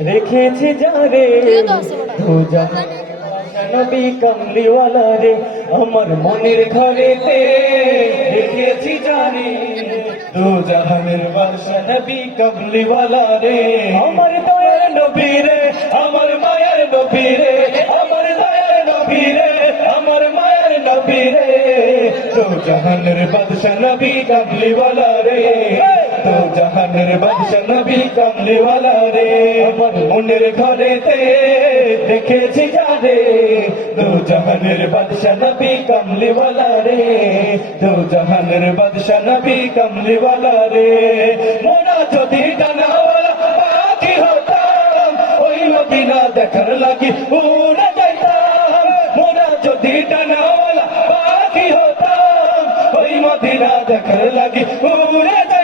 রেখেছি যারে নবী কামলিওয়ালা রে আমার মনের ঘরেতে রেখেছি জানে দু জাহানের বাদশা নবী কামলিওয়ালা রে আমার দয়ার নবী রে আমার মায়ের নবী রে আমার দয়ার নবী রে আমার মায়ের নবী রে দু জাহানের বাদশা নবী কামলিওয়ালা রে জাহানের বাদশা নবী কামলিওয়ালা রে। আমার মনের ঘরেতে দেখেছি যারে। দু জাহানের বাদশা নবী কামলিওয়ালা রে। দু জাহানের বাদশা নবী কামলিওয়ালা রে। মোরা যদি ডানাওয়ালা পাখি হতাম, ওই মদিনা দেখার লাগি উড়ে যাইতাম। মোরা যদি ডানাওয়ালা পাখি হতাম, ওই মদিনা দেখার লাগি উড়ে যাইতাম।